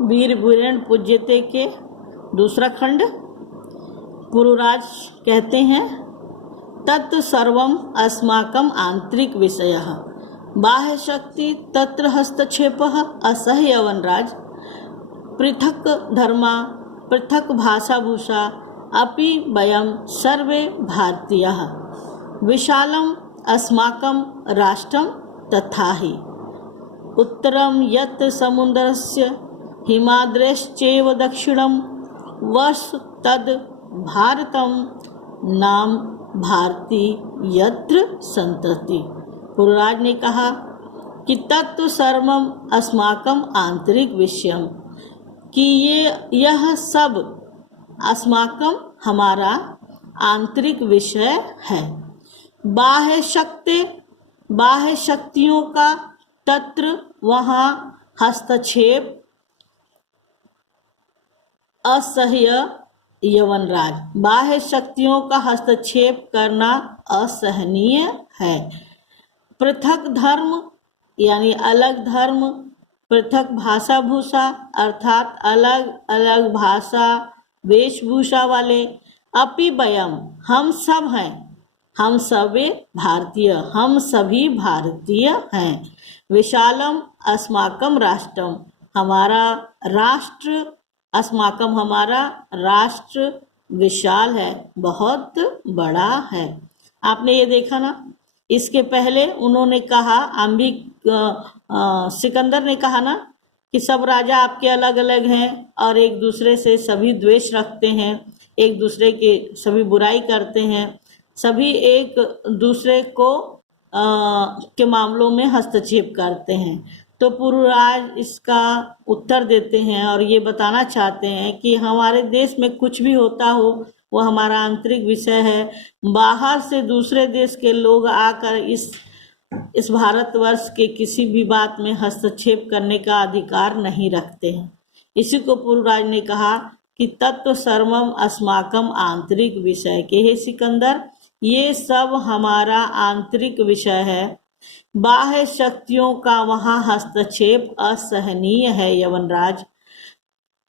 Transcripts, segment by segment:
वीर वीरेण पूज्यते के दूसरा खंड। पुरुराज कहते हैं, तत् सर्वम अस्माकं आंतरिक विषयः बाह्य शक्ति तत्र हस्तक्षेपः असह्य वनराज। पृथक धर्मा पृथक भाषाभूषा अपि वयं सर्वे भारतीयाः। विशालम अस्माकं राष्ट्रं तथा हि उत्तरं यत् समुद्रस्य हिमाद्रेश्चैव दक्षिणं वस् तद् भारतं नाम भारती यत्र संतति। पुरुराज ने कहा कि तत्व सर्वम अस्माकं आंतरिक विषयम, कि यह सब अस्माकं हमारा आंतरिक विषय है। बाह्य शक्तियों का तत्र वहाँ हस्तक्षेप असह्य यवनराज, बाह्य शक्तियों का हस्तक्षेप करना असहनीय है। पृथक धर्म यानी अलग धर्म, पृथक भाषा भूषा अर्थात अलग अलग भाषा वेशभूषा वाले, अपि वयम हम सब हैं, हम सभी भारतीय, हम सभी भारतीय हैं। विशालम अस्माकं राष्ट्रम, हमारा राष्ट्र, अस्माकं हमारा राष्ट्र विशाल है, बहुत बड़ा है। आपने ये देखा ना, इसके पहले उन्होंने कहा, सिकंदर ने कहा ना कि सब राजा आपके अलग अलग हैं और एक दूसरे से सभी द्वेष रखते हैं, एक दूसरे के सभी बुराई करते हैं, सभी एक दूसरे को के मामलों में हस्तक्षेप करते हैं। तो पुरुराज इसका उत्तर देते हैं और ये बताना चाहते हैं कि हमारे देश में कुछ भी होता हो वो हमारा आंतरिक विषय है। बाहर से दूसरे देश के लोग आकर इस भारतवर्ष के किसी भी बात में हस्तक्षेप करने का अधिकार नहीं रखते हैं। इसी को पुरुराज ने कहा कि तत्व सर्वम अस्माकं आंतरिक विषय, के हे सिकंदर, ये सब हमारा आंतरिक विषय है। बाह्य शक्तियों का वहाँ हस्तक्षेप असहनीय है यवनराज।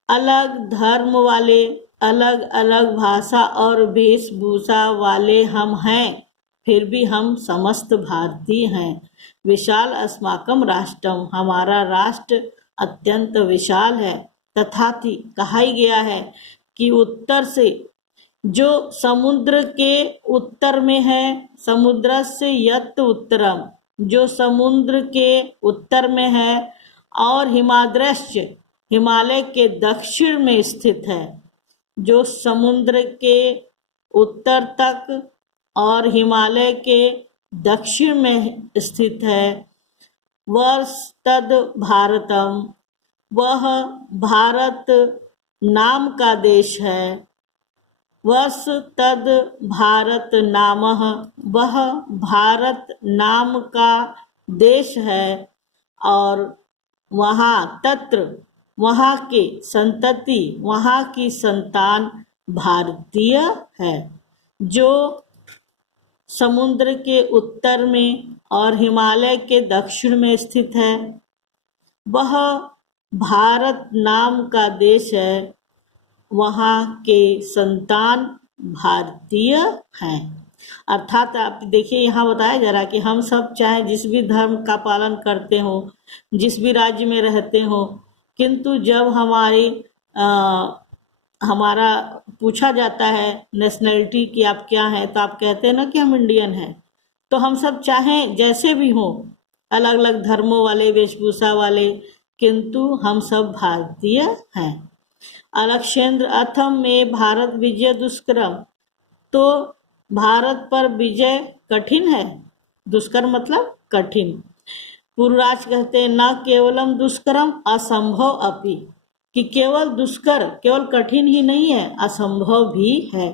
अलग धर्म वाले, अलग अलग भाषा और वेशभूषा वाले हम हैं, फिर भी हम समस्त भारतीय हैं। विशाल अस्माकं राष्ट्रम, हमारा राष्ट्र अत्यंत विशाल है। तथापि कहा ही गया है कि उत्तर से, जो समुद्र के उत्तर में है, समुद्र से यत् उत्तरम, जो समुद्र के उत्तर में है, और हिमाद्रश्च, हिमालय के दक्षिण में स्थित है। जो समुद्र के उत्तर तक और हिमालय के दक्षिण में स्थित है, वर्ष तद भारतम, वह भारत नाम का देश है। वर्ष तद भारत नामः, वह भारत नाम का देश है। और वहाँ तत्र, वहाँ के संतति, वहाँ की संतान भारतीय है। जो समुद्र के उत्तर में और हिमालय के दक्षिण में स्थित है, वह भारत नाम का देश है, वहाँ के संतान भारतीय हैं। अर्थात आप देखिए, यहाँ बताया जा रहा है कि हम सब चाहे जिस भी धर्म का पालन करते हो, जिस भी राज्य में रहते हो, किंतु जब हमारा पूछा जाता है नेशनलिटी कि आप क्या हैं, तो आप कहते हैं ना कि हम इंडियन हैं। तो हम सब चाहें जैसे भी हों, अलग अलग धर्मों वाले, वेशभूषा वाले, किंतु हम सब भारतीय हैं। अलक्षेंद्र अथम में भारत विजय दुष्करम, तो भारत पर विजय कठिन है। दुष्कर मतलब कठिन। पुरुराज कहते हैं, न केवलम दुष्करम असंभव अपि, कि केवल दुष्कर, केवल कठिन ही नहीं है, असंभव भी है।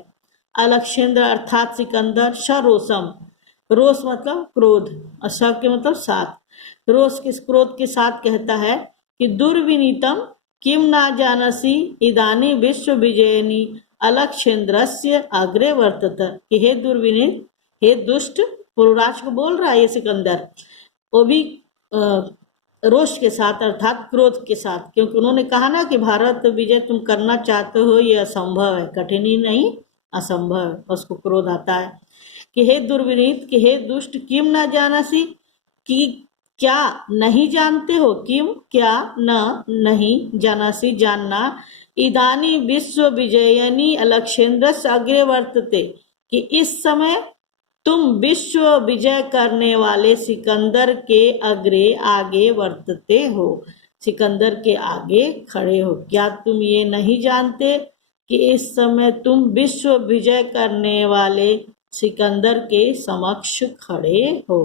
अलक्षेंद्र अर्थात सिकंदर, सरोषम, रोष मतलब क्रोध और स के मतलब साथ, रोष के क्रोध के साथ कहता है कि दुर्विनीतम किम ना जानसी इदानी विश्व विजयनी अलक्षेंद्रस्य अग्रे वर्तत, कि हे दुर्विनीत, हे दुष्ट, पुरुराज को बोल रहा है ये सिकंदर। वो भी रोष के साथ अर्थात क्रोध के साथ, क्योंकि उन्होंने कहा ना कि भारत विजय तुम करना चाहते हो, ये असंभव है, कठिन ही नहीं असंभव है। उसको क्रोध आता है कि हे दुर्विनीत, कि हे दुष्ट, किम न जानासी, कि क्या नहीं जानते हो, किम क्या, न नहीं जानासी जानना, इदानी विश्व विजयनी अलक्षेन्द्रस्य अग्रे वर्तते, कि इस समय तुम विश्व विजय करने वाले सिकंदर के अग्रे आगे वर्तते हो, सिकंदर के आगे खड़े हो। क्या तुम ये नहीं जानते कि इस समय तुम विश्व विजय करने वाले सिकंदर के समक्ष खड़े हो।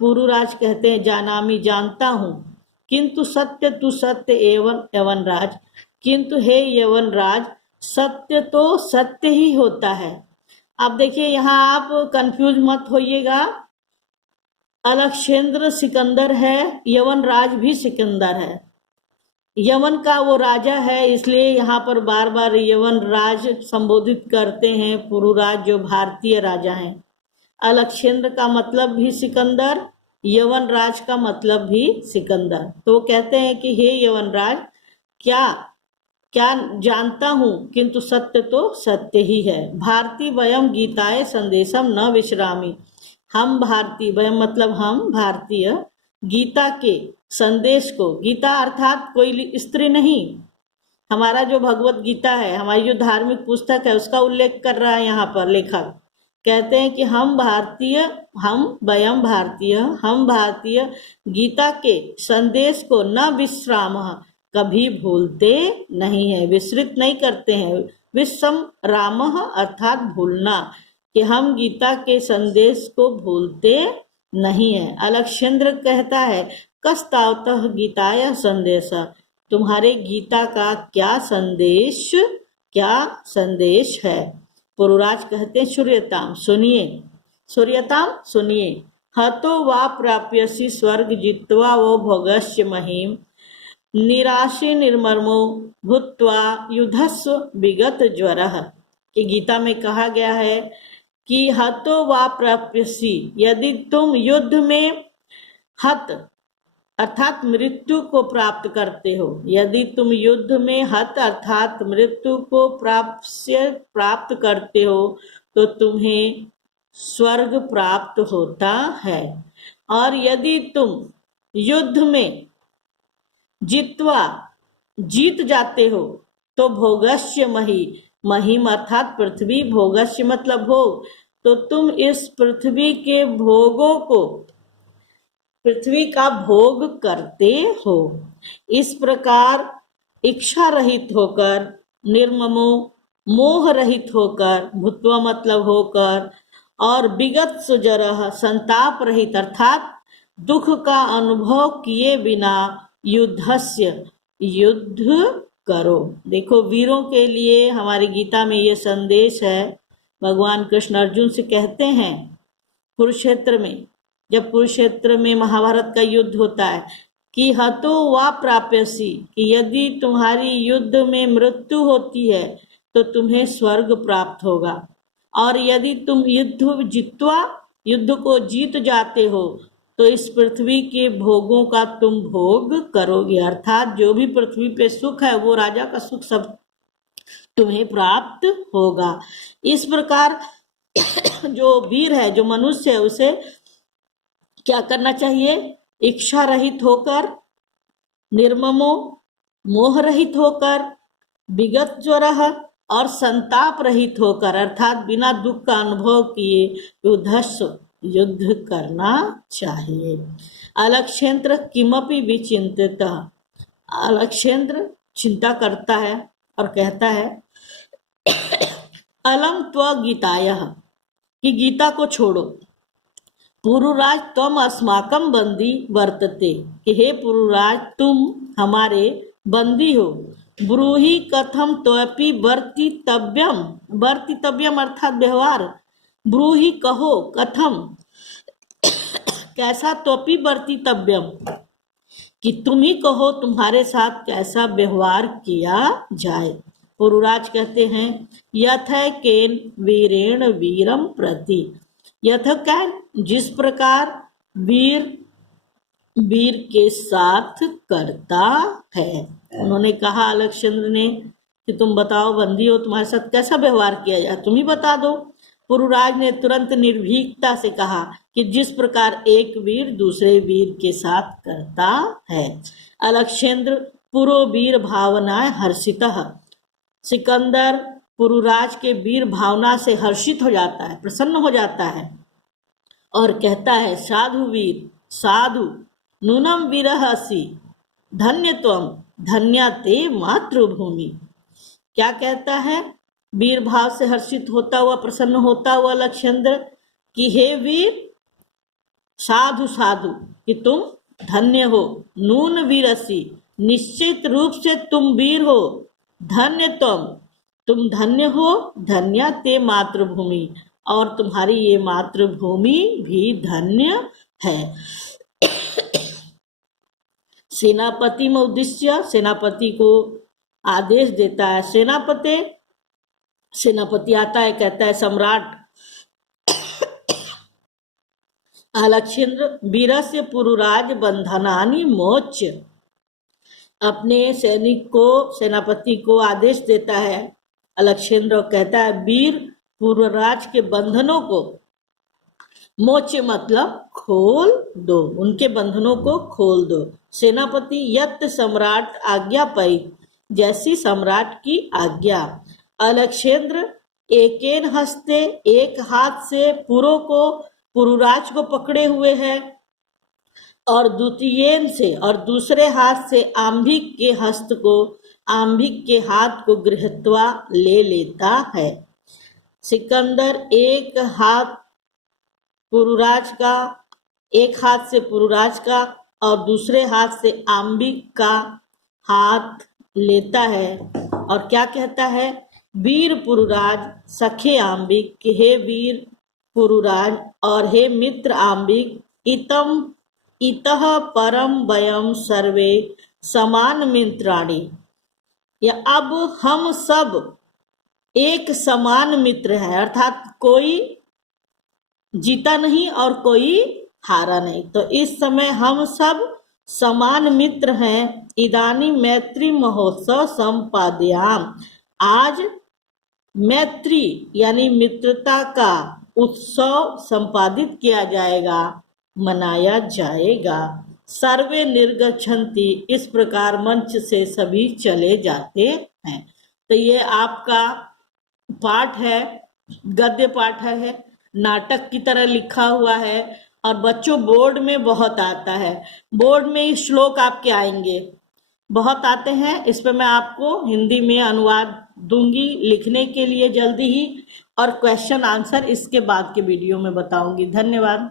पुरुराज कहते हैं जानामी, जानता हूँ, किंतु सत्य तु सत्य एवं यवन राज, किंतु हे यवन राज, सत्य तो सत्य ही होता है। अब देखिए यहाँ आप कंफ्यूज मत होइएगा, अलक्षेंद्र सिकंदर है, यवन राज भी सिकंदर है, यवन का वो राजा है, इसलिए यहाँ पर बार बार यवन राज संबोधित करते हैं पुरुराज जो भारतीय राजा हैं। अलक्षेंद्र का मतलब भी सिकंदर, यवन राज का मतलब भी सिकंदर। तो कहते हैं कि हे यवन राज, क्या क्या जानता हूँ, किंतु सत्य तो सत्य ही है। भारती वयम गीताए संदेशम न विश्रामी, हम भारतीय, वयम मतलब हम भारतीय, गीता के संदेश को, गीता अर्थात कोई स्त्री नहीं, हमारा जो भगवत गीता है, हमारी जो धार्मिक पुस्तक है, उसका उल्लेख कर रहा है यहाँ पर लेखक। कहते हैं कि हम भारतीय, हम वयम भारतीय, हम भारतीय गीता के संदेश को न विश्राम, कभी भूलते नहीं है, विस्मृत नहीं करते हैं। विस्म राम अर्थात भूलना, कि हम गीता के संदेश को भूलते नहीं है। अलक्षेंद्र कहता है कस्तावतः गीताया संदेश, तुम्हारे गीता का क्या संदेश, क्या संदेश है। पुरुराज कहते हैं सूर्यताम, सुनिए, सूर्यताम सुनिए, हतो वा प्राप्यसि स्वर्ग जित्वा वो भोगस्य महिम, निराशे निर्मर्मो भूत्वा युद्धस्व विगत ज्वरः। कि गीता में कहा गया है कि हतो वा प्राप्यसि, यदि तुम युद्ध में हत अर्थात मृत्यु को प्राप्त करते हो, यदि तुम युद्ध में हत अर्थात मृत्यु को प्राप्त करते हो, तो तुम्हें स्वर्ग प्राप्त होता है। और यदि तुम युद्ध में जित्वा जीत जाते हो, तो भोगस्य मही, महिम अर्थात पृथ्वी, भोगस्य मतलब भोग, तो तुम इस पृथ्वी के भोगों को, पृथ्वी का भोग करते हो। इस प्रकार इच्छा रहित होकर, निर्ममो मोह रहित होकर, भूत्वा मतलब होकर, और विगत सुजरह संताप रहित अर्थात दुख का अनुभव किए बिना युद्धस्य युद्ध करो। देखो वीरों के लिए हमारी गीता में ये संदेश है। भगवान कृष्ण अर्जुन से कहते हैं कुरुक्षेत्र में, जब कुरुक्षेत्र में महाभारत का युद्ध होता है, कि हतो वा प्राप्यसि, कि यदि तुम्हारी युद्ध में मृत्यु होती है तो तुम्हें स्वर्ग प्राप्त होगा, और यदि तुम युद्ध जित्वा, युद्ध को जीत जाते हो, तो इस पृथ्वी के भोगों का तुम भोग करोगे, अर्थात जो भी पृथ्वी पे सुख है वो राजा का सुख सब तुम्हें प्राप्त होगा। इस प्रकार जो वीर है, जो मनुष्य है, उसे क्या करना चाहिए, इच्छा रहित होकर, निर्ममो मोह रहित होकर, विगत ज्वरः और संताप रहित होकर, अर्थात बिना दुख का अनुभव किए युद्धस्व युद्ध करना चाहिए। अलक्षेंद्र किमपि विचिंतित, अलक्षेंद्र चिंता करता है और कहता है अलम त्व गीतायः, कि गीता को छोड़ो, पुरुराज त्वम अस्माकं बंदी वर्तते, कि हे पुरुराज तुम हमारे बंदी हो। ब्रूहि कथम त्वपि वर्तितव्यम, वर्तितव्यम अर्थात व्यवहार, ब्रूहि कहो, कथम कैसा, त्वपि वर्तितव्यम कि तुम ही कहो तुम्हारे साथ कैसा व्यवहार किया जाए। पुरुराज कहते हैं यथ केन वीरेण वीरम प्रति, यथ कैन जिस प्रकार वीर वीर के साथ करता है। उन्होंने कहा अलक्षेंद्र ने कि तुम बताओ बंदी हो, तुम्हारे साथ कैसा व्यवहार किया जाए, तुम ही बता दो। पुरुराज ने तुरंत निर्भीकता से कहा कि जिस प्रकार एक वीर दूसरे वीर के साथ करता है। अलक्षेंद्र पुरो वीर भावनाएं हर्षितः, सिकंदर पुरुराज के वीर भावना से हर्षित हो जाता है, प्रसन्न हो जाता है और कहता है, साधु वीर साधु नूनम वीरः असि धन्य त्वम धन्या ते मातृभूमि। क्या कहता है? वीर भाव से हर्षित होता हुआ, प्रसन्न होता हुआ अलक्षेंद्र कि हे वीर, साधु साधु कि तुम धन्य हो, नून वीरसी निश्चित रूप से तुम वीर हो, धन्य तुम धन्य हो, धन्या ते मातृभूमि और तुम्हारी ये मातृभूमि भी धन्य है। सेनापति में उद्देश्य, सेनापति को आदेश देता है। सेनापति आता है, कहता है, सम्राट अलक्षेंद्र वीरस्य पुरुराज बंधनानि मोच्य। अपने सेनापति को आदेश देता है अलक्षेंद्र, कहता है, वीर पुरुराज के बंधनों को मोच्य मतलब खोल दो, उनके बंधनों को खोल दो। सेनापति यत् सम्राट आज्ञा पाई, जैसी सम्राट की आज्ञा। अलक्षेंद्र एकेन हस्ते, एक हाथ से पुरुराज को पकड़े हुए है और द्वितीयेन से और दूसरे हाथ से आंभिक के हाथ को गृहीत्वा ले लेता है। सिकंदर एक हाथ से पुरुराज का और दूसरे हाथ से आंबिक का हाथ लेता है और क्या कहता है? वीर पुरुराज सखे आंबिक, हे वीर पुरुराज और हे मित्र आंबिक, इतः परम वयम सर्वे समान मित्राणि। या अब हम सब एक समान मित्र हैं, अर्थात कोई जीता नहीं और कोई हारा नहीं, तो इस समय हम सब समान मित्र हैं। इदानी मैत्री महोत्सव संपादयाम, आज मैत्री यानी मित्रता का उत्सव संपादित किया जाएगा, मनाया जाएगा। सर्वे निर्गच्छन्ति, इस प्रकार मंच से सभी चले जाते हैं। तो ये आपका पाठ है, गद्य पाठ है, नाटक की तरह लिखा हुआ है और बच्चों बोर्ड में बहुत आता है। बोर्ड में श्लोक आपके आएंगे, बहुत आते हैं। इस पर मैं आपको हिंदी में अनुवाद दूंगी लिखने के लिए जल्दी ही, और क्वेश्चन आंसर इसके बाद के वीडियो में बताऊंगी। धन्यवाद।